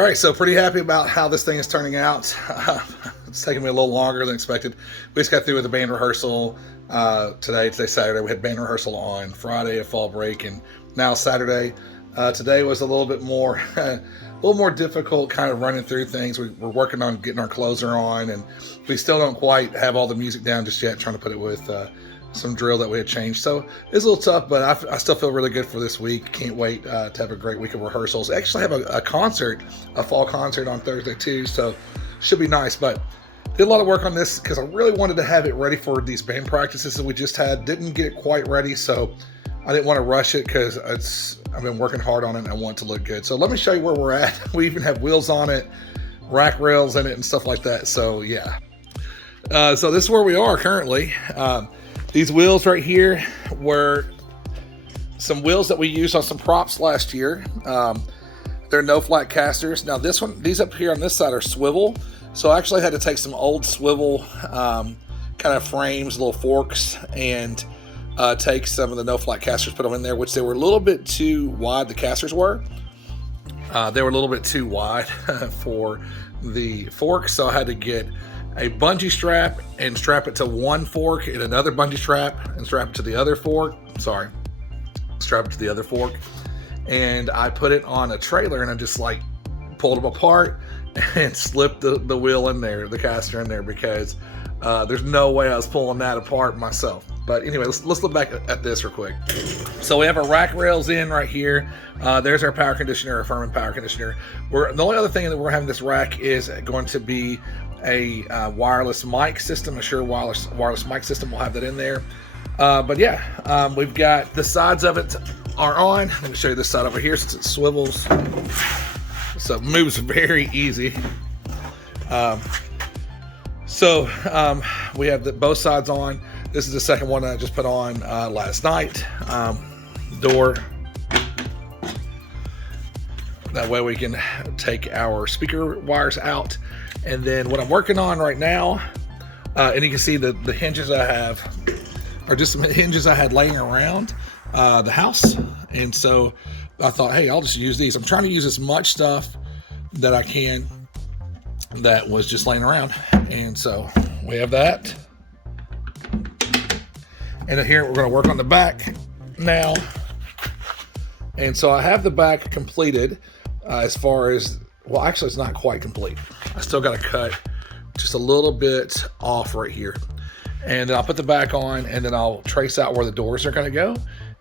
All right, so pretty happy about how this thing is turning out. It's taking me a little longer than expected. We just got through with the band rehearsal today. Today's Saturday. We had band rehearsal on Friday at fall break, and now Saturday. Today was a little bit more, a little more difficult, kind of running through things. We're working on getting our closer on, and we still don't quite have all the music down just yet. Trying to put it with some drill that we had changed. So it's a little tough, but I still feel really good for this week. Can't wait to have a great week of rehearsals. Actually have a concert, a fall concert on Thursday too, so should be nice. But did a lot of work on this because I really wanted to have it ready for these band practices that we just had. Didn't get it quite ready, so I didn't want to rush it because I've been working hard on it and I want it to look good. So let me show you where we're at. We even have wheels on it, rack rails in it and stuff like that. So yeah. So this is where we are currently. These wheels right here were some wheels that we used on some props last year. They're no flat casters. Now this one, these up here on this side are swivel. So I actually had to take some old swivel kind of frames, little forks, and take some of the no flat casters, put them in there, which they were a little bit too wide. The casters were. They were a little bit too wide for the forks. So I had to get a bungee strap and strap it to one fork and another bungee strap and strap it to the other fork. Strap it to the other fork. And I put it on a trailer and I just like pulled them apart and slipped the wheel in there, the caster in there, because there's no way I was pulling that apart myself. But anyway, let's look back at this real quick. So we have our rack rails in right here. There's our power conditioner, our Furman power conditioner. The only other thing that we're having this rack is going to be a wireless mic system, a Shure wireless mic system. We'll have that in there. But yeah, we've got the sides of it are on. Let me show you this side over here since it swivels. So it moves very easy. We have both sides on. This is the second one that I just put on last night. Door. That way we can take our speaker wires out. And then what I'm working on right now, and you can see the hinges I have are just some hinges I had laying around the house. And so I thought, hey, I'll just use these. I'm trying to use as much stuff that I can that was just laying around. And so we have that. And then here we're going to work on the back now. And so I have the back completed as far as, well, actually it's not quite complete. I still got to cut just a little bit off right here. And then I'll put the back on and then I'll trace out where the doors are going to go.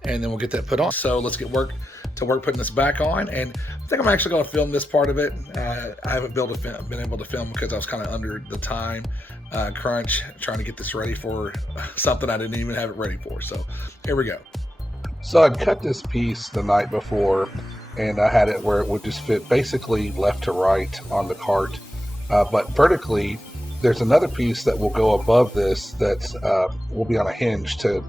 And then we'll get that put on. So let's get to work putting this back on. And I think I'm actually going to film this part of it. I haven't been able to film because I was kind of under the time crunch trying to get this ready for something I didn't even have it ready for. So here we go. So I'd cut this piece the night before and I had it where it would just fit basically left to right on the cart. But vertically, there's another piece that will go above this that will be on a hinge to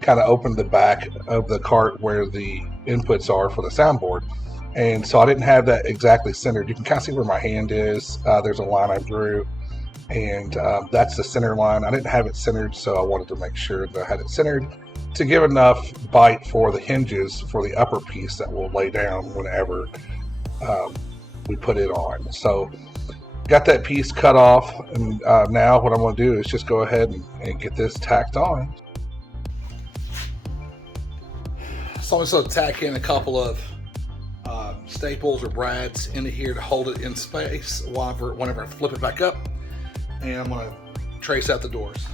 kind of open the back of the cart where the inputs are for the soundboard. And so I didn't have that exactly centered. You can kind of see where my hand is. There's a line I drew, and that's the center line. I didn't have it centered, so I wanted to make sure that I had it centered to give enough bite for the hinges for the upper piece that will lay down whenever we put it on. So got that piece cut off, and now what I'm going to do is just go ahead and get this tacked on. So I'm just going to tack in a couple of staples or brads into here to hold it in space whenever I flip it back up. And I'm going to trace out the doors.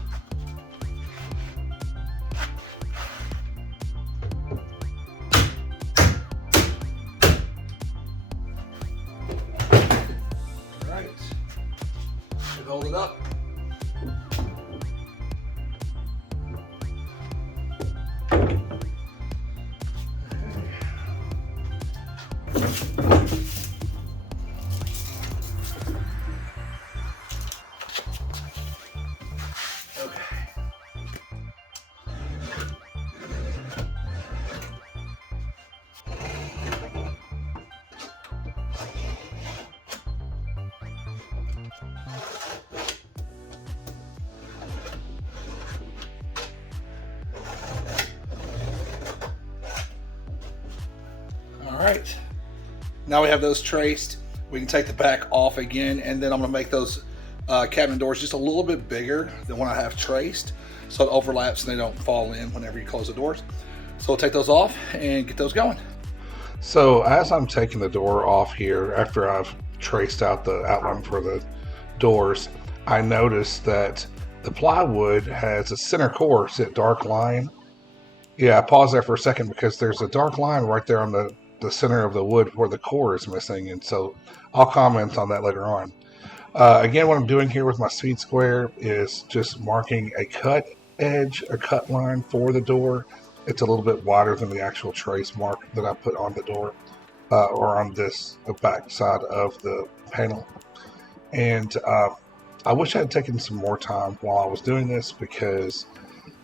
All right. Should hold it up. All right, now we have those traced. We can take the back off again, and then I'm gonna make those cabinet doors just a little bit bigger than what I have traced, so it overlaps and they don't fall in whenever you close the doors. So we'll take those off and get those going. So as I'm taking the door off here, after I've traced out the outline for the doors, I noticed that the plywood has a center core set dark line. Yeah, I paused there for a second because there's a dark line right there on the center of the wood where the core is missing, and so I'll comment on that later on. Again, what I'm doing here with my speed square is just marking a cut edge, a cut line for the door. It's a little bit wider than the actual trace mark that I put on the door or on this back side of the panel. And I wish I had taken some more time while I was doing this, because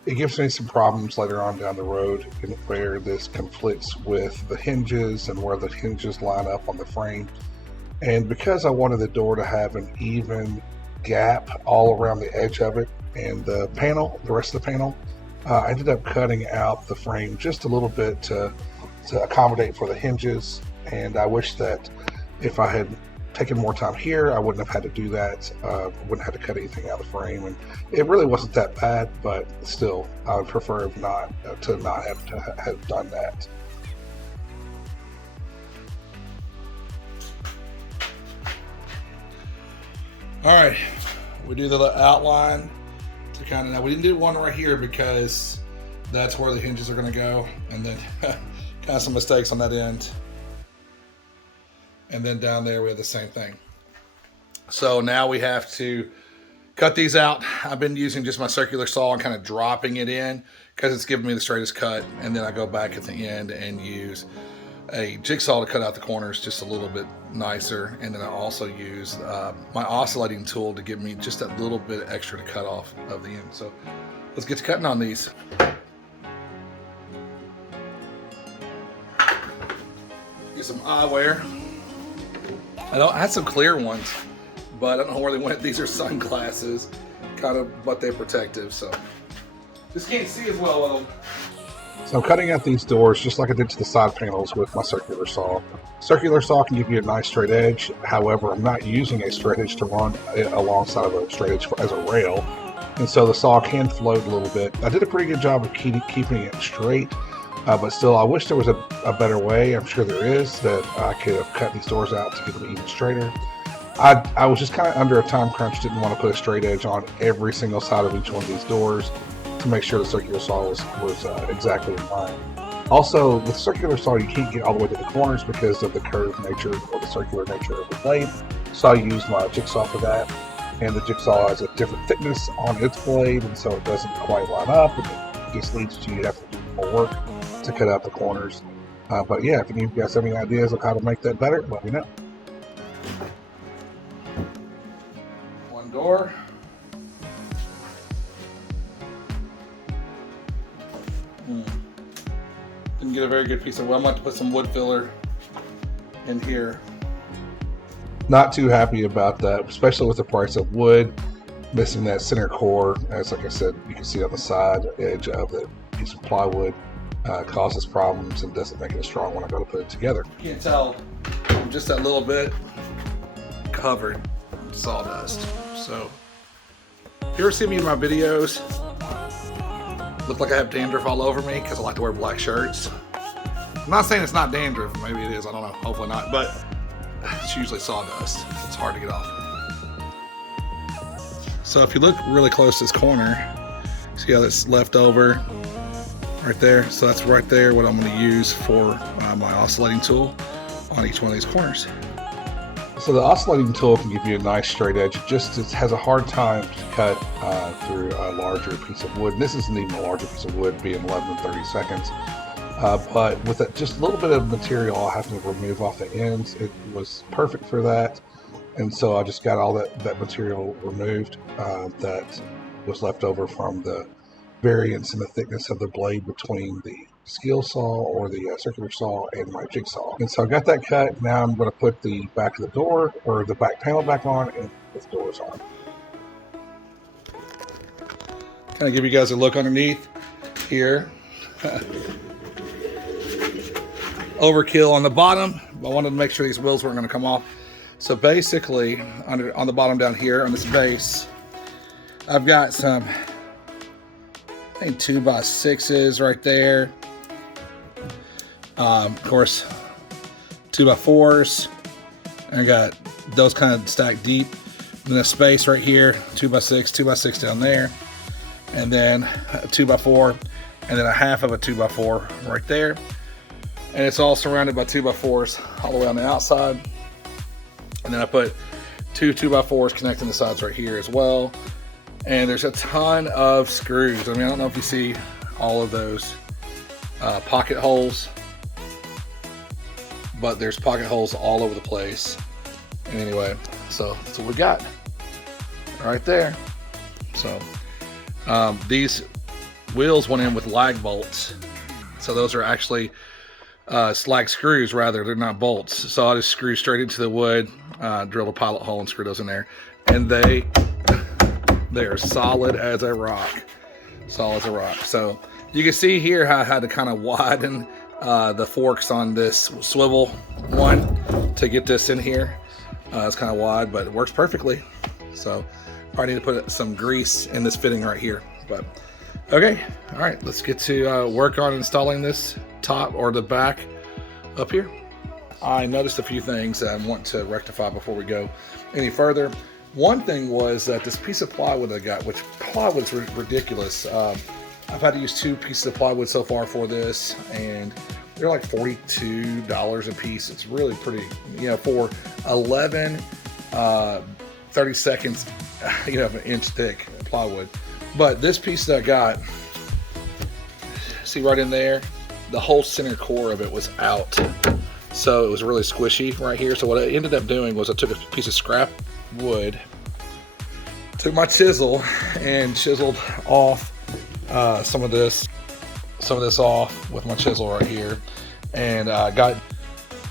it gives me some problems later on down the road where this conflicts with the hinges and where the hinges line up on the frame. And because I wanted the door to have an even gap all around the edge of it and the panel, the rest of the panel, I ended up cutting out the frame just a little bit to accommodate for the hinges. And I wish that if I had taken more time here, I wouldn't have had to do that. Wouldn't have had to cut anything out of the frame, and it really wasn't that bad. But still, I would prefer not have to have done that. All right, we do the outline to kind of, we didn't do one right here because that's where the hinges are going to go, and then kind of some mistakes on that end. And then down there we have the same thing. So now we have to cut these out. I've been using just my circular saw and kind of dropping it in because it's giving me the straightest cut. And then I go back at the end and use a jigsaw to cut out the corners just a little bit nicer. And then I also use my oscillating tool to give me just that little bit extra to cut off of the end. So let's get to cutting on these. Get some eyewear. I had some clear ones, but I don't know where they went. These are sunglasses, kind of, but they're protective, so just can't see as well with them. So I'm cutting out these doors just like I did to the side panels with my circular saw. Circular saw can give you a nice straight edge. However, I'm not using a straight edge to run alongside of a straight edge as a rail, and so the saw can float a little bit. I did a pretty good job of keeping it straight. But still, I wish there was a better way. I'm sure there is, that I could have cut these doors out to get them even straighter. I was just kind of under a time crunch, didn't want to put a straight edge on every single side of each one of these doors to make sure the circular saw was exactly in line. Also, with circular saw, you can't get all the way to the corners because of the curved nature or the circular nature of the blade. So I used my jigsaw for that. And the jigsaw has a different thickness on its blade, and so it doesn't quite line up, and it just leads to you have to do more work to cut out the corners. But yeah, if any of you guys have any ideas of how to make that better, let me know. One door. Didn't get a very good piece of wood. I'm going to put some wood filler in here. Not too happy about that, especially with the price of wood. Missing that center core, as like I said, you can see on the side edge of the piece of plywood. Causes problems and doesn't make it strong when I go to put it together. You can't tell, I'm just that little bit covered in sawdust. So, if you ever see me in my videos, look like I have dandruff all over me because I like to wear black shirts. I'm not saying it's not dandruff, maybe it is, I don't know, hopefully not, but it's usually sawdust. It's hard to get off. So if you look really close to this corner, see how that's left over? Right there, so that's right there what I'm going to use for my oscillating tool on each one of these corners. So the oscillating tool can give you a nice straight edge. It has a hard time to cut through a larger piece of wood. And this isn't even a larger piece of wood, being 11 and 30 seconds. But with just a little bit of material I have to remove off the ends, it was perfect for that. And so I just got all that material removed that was left over from the variance in the thickness of the blade between the skill saw or the circular saw and my jigsaw. And so I got that cut. Now I'm going to put the back of the door or the back panel back on and put the doors on. Kind of give you guys a look underneath here. Overkill on the bottom, but I wanted to make sure these wheels weren't going to come off. So basically, on the bottom down here on this base, I've got some, I think 2x6s right there. Of course, 2x4s. I got those kind of stacked deep. And then a space right here, 2x6, 2x6 down there, and then a 2x4, and then a half of a 2x4 right there. And it's all surrounded by 2x4s all the way on the outside. And then I put two 2x4s connecting the sides right here as well. And there's a ton of screws. I mean, I don't know if you see all of those pocket holes, but there's pocket holes all over the place. And anyway, so that's what we got right there. So these wheels went in with lag bolts. So those are actually slag screws, rather. They're not bolts. So I just screw straight into the wood, drilled a pilot hole and screw those in there. And they are solid as a rock. Solid as a rock. So you can see here how I had to kind of widen the forks on this swivel one to get this in here. It's kind of wide, but it works perfectly. So probably need to put some grease in this fitting right here. But okay, all right, let's get to work on installing this top or the back up here. I noticed a few things that I want to rectify before we go any further. One thing was that this piece of plywood I got, which plywood's ridiculous. I've had to use 2 pieces of plywood so far for this, and they're like $42 a piece. It's really pretty, you know, for 11 30 seconds, you know, of an inch thick plywood. But this piece that I got, see right in there, the whole center core of it was out. So it was really squishy right here. So what I ended up doing was I took a piece of scrap wood, took my chisel and chiseled off some of this off with my chisel right here, and got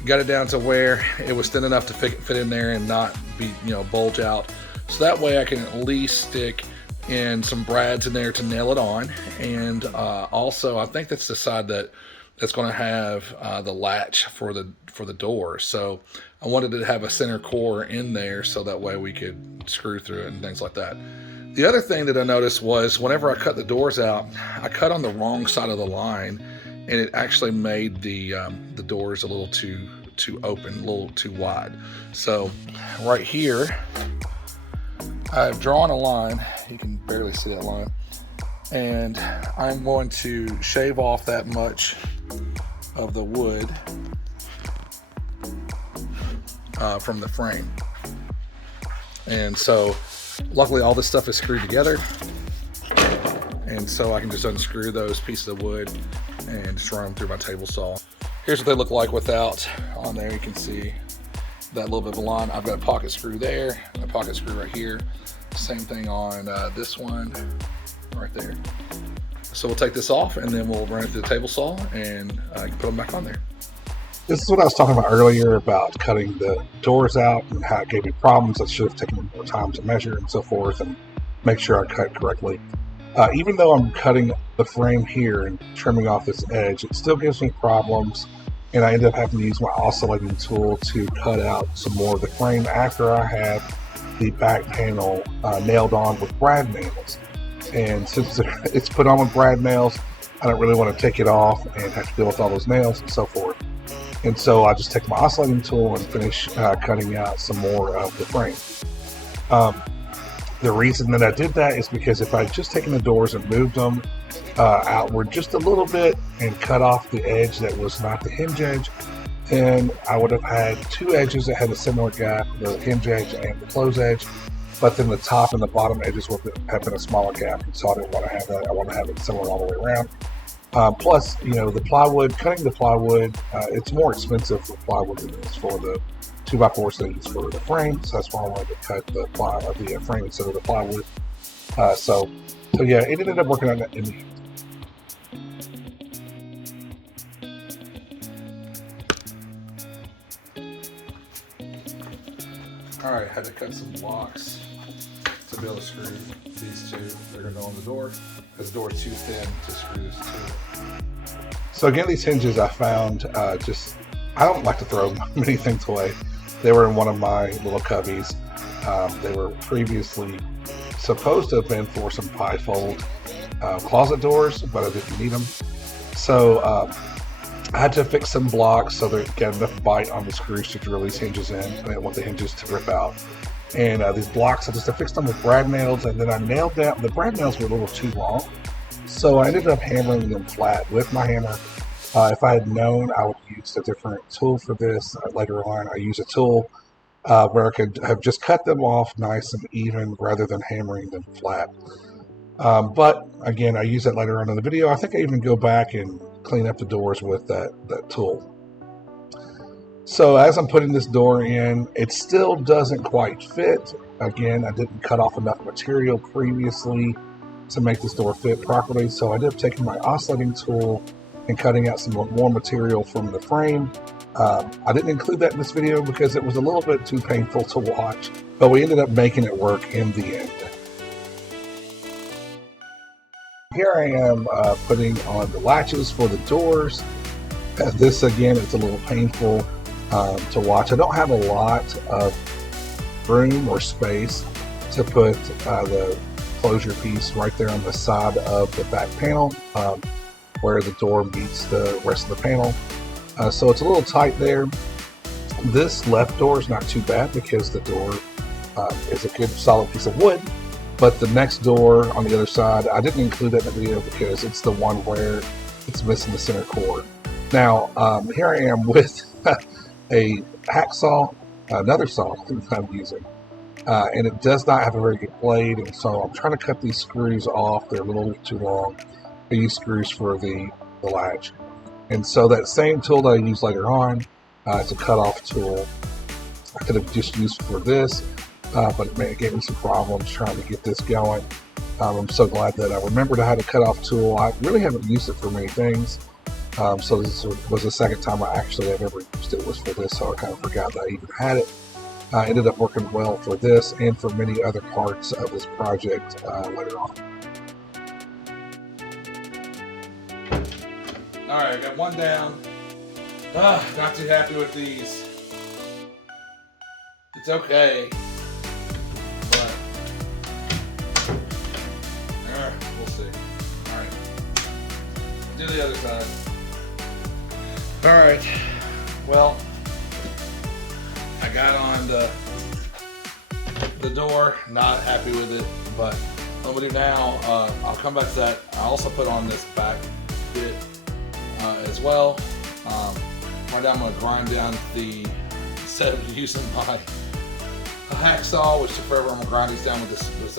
it down to where it was thin enough to fit in there and not be, you know, bulge out. So that way I can at least stick in some brads in there to nail it on. And also I think that's the side that's going to have the latch for the door. So I wanted to have a center core in there so that way we could screw through it and things like that. The other thing that I noticed was whenever I cut the doors out, I cut on the wrong side of the line, and it actually made the doors a little too open, a little too wide. So right here, I've drawn a line. You can barely see that line, and I'm going to shave off that much of the wood from the frame. And so luckily all this stuff is screwed together, and so I can just unscrew those pieces of wood and just run them through my table saw. Here's what they look like without on there. You can see that little bit of a line. I've got a pocket screw there, a pocket screw right here. Same thing on this one right there. So we'll take this off and then we'll run it through the table saw and put them back on there. This is what I was talking about earlier about cutting the doors out and how it gave me problems. I should have taken more time to measure and so forth and make sure I cut correctly. Even though I'm cutting the frame here and trimming off this edge, it still gives me problems, and I ended up having to use my oscillating tool to cut out some more of the frame after I had the back panel nailed on with brad nails. And since it's put on with brad nails, I don't really want to take it off and have to deal with all those nails and so forth. And so I just take my oscillating tool and finish cutting out some more of the frame. The reason that I did that is because if I had just taken the doors and moved them outward just a little bit and cut off the edge that was not the hinge edge, then I would have had 2 edges that had a similar gap, the hinge edge and the close edge, but then the top and the bottom edges would have been a smaller gap. And so I didn't want to have that. I want to have it similar all the way around. Plus, you know, the plywood, cutting the plywood, it's more expensive for plywood than it is for the 2x4 things for the frame. So that's why I wanted to cut the frame instead of the plywood. So yeah, it ended up working on that in the end. All right, had to cut some blocks to be able to screw these two. They're gonna go on the door because the door is too thin to screw this to. So again, these hinges I found just I don't like to throw many things away. They were in one of my little cubbies. They were previously supposed to have been for some pie-fold closet doors, but I didn't need them. So I had to fix some blocks so they get enough bite on the screws to drill these hinges in. I didn't want the hinges to rip out. And these blocks, I fixed them with brad nails, and then I nailed down, the brad nails were a little too long. So I ended up hammering them flat with my hammer. If I had known, I would use a different tool for this. Later on, I use a tool where I could have just cut them off nice and even rather than hammering them flat. But again, I use that later on in the video. I think I even go back and clean up the doors with that tool. So as I'm putting this door in, it still doesn't quite fit. Again, I didn't cut off enough material previously to make this door fit properly. So I ended up taking my oscillating tool and cutting out some more material from the frame. I didn't include that in this video because it was a little bit too painful to watch, but we ended up making it work in the end. Here I am putting on the latches for the doors. This again, it's a little painful to watch. I don't have a lot of room or space to put the closure piece right there on the side of the back panel where the door meets the rest of the panel. So it's a little tight there. This left door is not too bad because the door is a good solid piece of wood. But the next door on the other side, I didn't include that in the video because it's the one where it's missing the center cord. Now, here I am with a hacksaw, another saw I'm using, and it does not have a very good blade, and so I'm trying to cut these screws off. They're a little too long. I use screws for the latch. And so that same tool that I use later on, it's a cutoff tool. I could have just used for this, but it gave me some problems trying to get this going. I'm so glad that I remembered I had a cutoff tool. I really haven't used it for many things. So this was the second time I actually have ever used it was for this, so I kind of forgot that I even had it. Ended up working well for this and for many other parts of this project later on. Alright, I got one down. Not too happy with these. It's okay. But we'll see. Alright. Do the other side. Alright. Well, I got on the door, not happy with it, but what we'll do now, I'll come back to that. I also put on this back bit as well. Right now I'm going to grind down instead of using my hacksaw, which took forever, I'm going to grind these down with this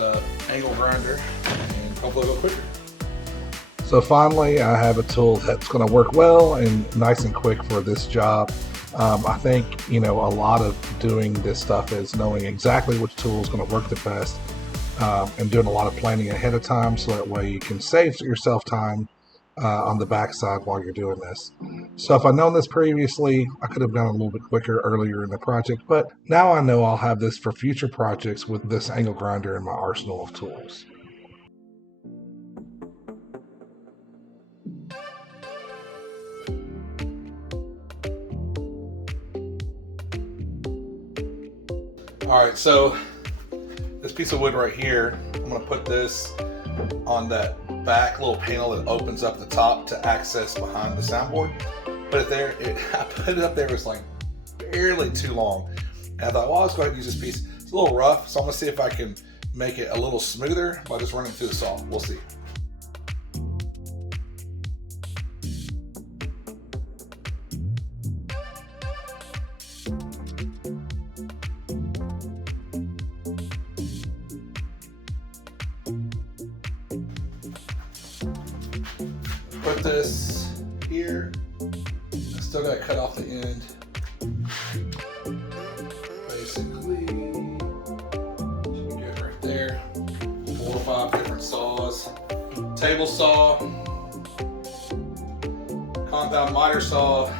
angle grinder, and hopefully it'll go quicker. So finally, I have a tool that's going to work well and nice and quick for this job. I think, a lot of doing this stuff is knowing exactly which tool is going to work the best and doing a lot of planning ahead of time so that way you can save yourself time on the backside while you're doing this. So if I'd known this previously, I could have done it a little bit quicker earlier in the project, but now I know I'll have this for future projects with this angle grinder in my arsenal of tools. Alright, so this piece of wood right here, I'm going to put this on that back little panel that opens up the top to access behind the soundboard. Put it there. I put it up there, it was like barely too long. And I thought, well, let's go ahead and use this piece. It's a little rough, so I'm going to see if I can make it a little smoother by just running it through the saw. We'll see. Put this here. I still got to cut off the end. Basically, should be good right there. 4 or 5 different saws. Table saw, compound miter saw.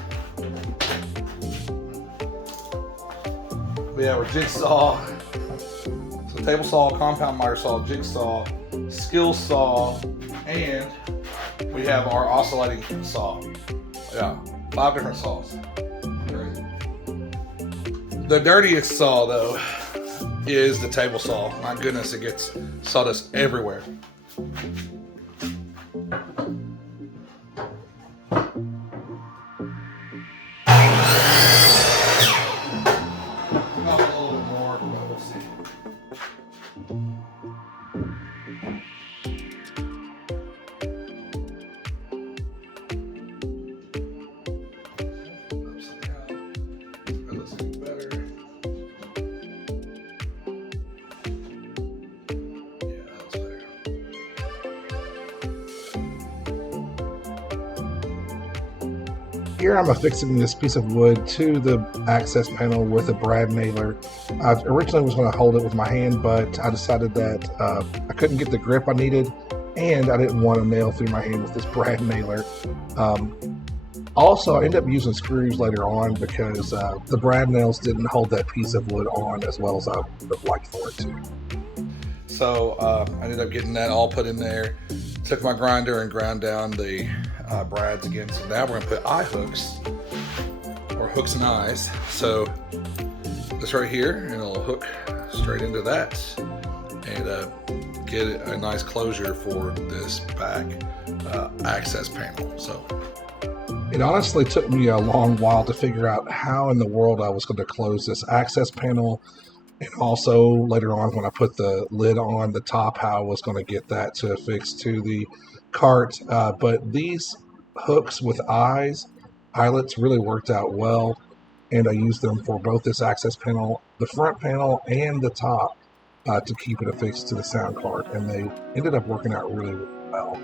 We have our jigsaw. So table saw, compound miter saw, jigsaw, skill saw, and we have our oscillating saw. Yeah, 5 different saws. The dirtiest saw, though, is the table saw. My goodness, it gets sawdust everywhere. Here I'm affixing this piece of wood to the access panel with a brad nailer. I originally was going to hold it with my hand, but I decided that I couldn't get the grip I needed, and I didn't want to nail through my hand with this brad nailer. Also, I ended up using screws later on because the brad nails didn't hold that piece of wood on as well as I would have liked for it to. So I ended up getting that all put in there. Took my grinder and ground down the brads again. So now we're going to put eye hooks, or hooks and eyes. So this right here, and it'll hook straight into that, and get a nice closure for this back access panel. So it honestly took me a long while to figure out how in the world I was going to close this access panel, and also later on when I put the lid on the top, how I was going to get that to affix to the cart. But these hooks with eyelets really worked out well, and I used them for both this access panel, the front panel, and the top to keep it affixed to the sound card, and they ended up working out really, really well.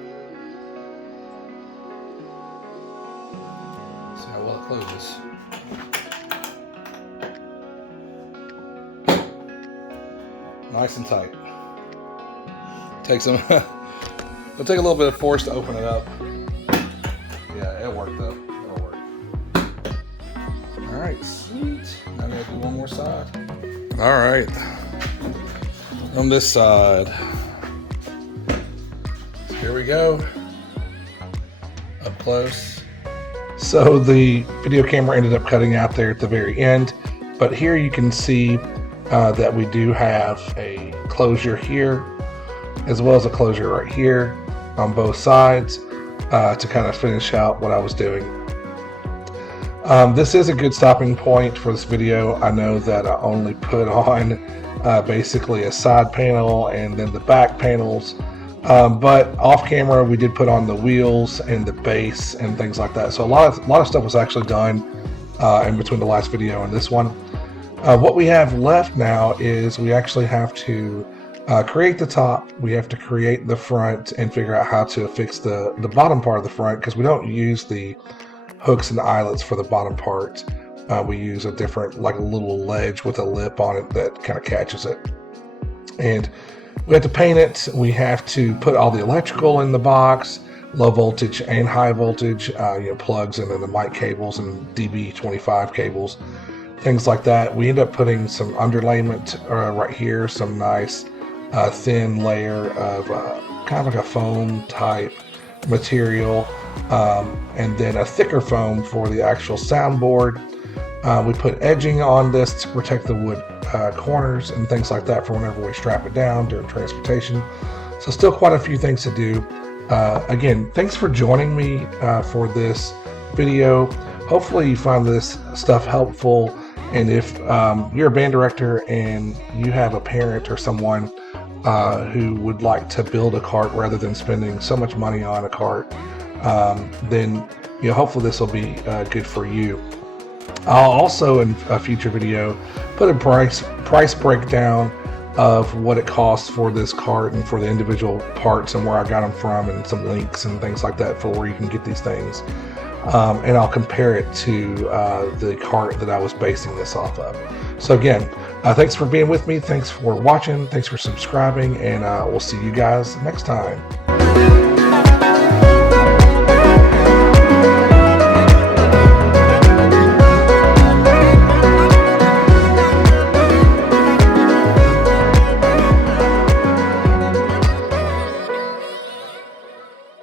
See how well it closes. Nice and tight. Takes them. It'll take a little bit of force to open it up. Yeah, it'll work though. It'll work. All right, sweet. Now I'm gonna do one more side. All right. On this side. So here we go. Up close. So the video camera ended up cutting out there at the very end, but here you can see that we do have a closure here, as well as a closure right here on both sides to kind of finish out what I was doing. This is a good stopping point for this video. I know that I only put on basically a side panel and then the back panels, but off camera we did put on the wheels and the base and things like that. So a lot of stuff was actually done in between the last video and this one. What we have left now is we actually have to create the top, we have to create the front, and figure out how to fix the bottom part of the front, because we don't use the hooks and eyelets for the bottom part. We use a different, like a little ledge with a lip on it that kind of catches it. And we have to paint it, we have to put all the electrical in the box, low voltage and high voltage, plugs and then the mic cables and DB25 cables. Things like that. We end up putting some underlayment right here, some nice thin layer of kind of like a foam type material, and then a thicker foam for the actual soundboard. We put edging on this to protect the wood corners and things like that for whenever we strap it down during transportation. So still quite a few things to do. Again, thanks for joining me for this video. Hopefully you find this stuff helpful. And if you're a band director and you have a parent or someone who would like to build a cart rather than spending so much money on a cart, then hopefully this will be good for you. I'll also in a future video put a price breakdown of what it costs for this cart and for the individual parts and where I got them from, and some links and things like that for where you can get these things. And I'll compare it to the cart that I was basing this off of. So again, thanks for being with me. Thanks for watching. Thanks for subscribing. And we'll see you guys next time.